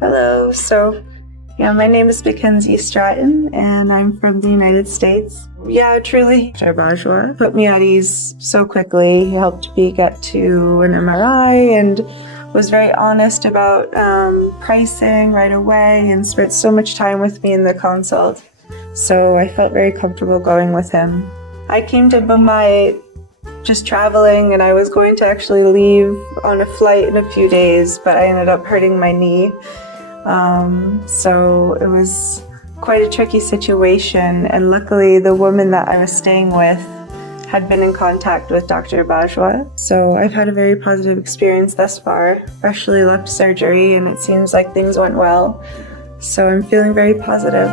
Hello. My name is Mackenzie Stratton, and I'm from the United States. Yeah, truly, Dr. Bajwa put me at ease so quickly. He helped me get to an MRI and was very honest about pricing right away and spent so much time with me in the consult. So I felt very comfortable going with him. I came to Mumbai just traveling, and I was going to actually leave on a flight in a few days, but I ended up hurting my knee. So it was quite a tricky situation, and luckily the woman that I was staying with had been in contact with Dr. Bajwa. So I've had a very positive experience thus far. Freshly left surgery and it seems like things went well. So I'm feeling very positive.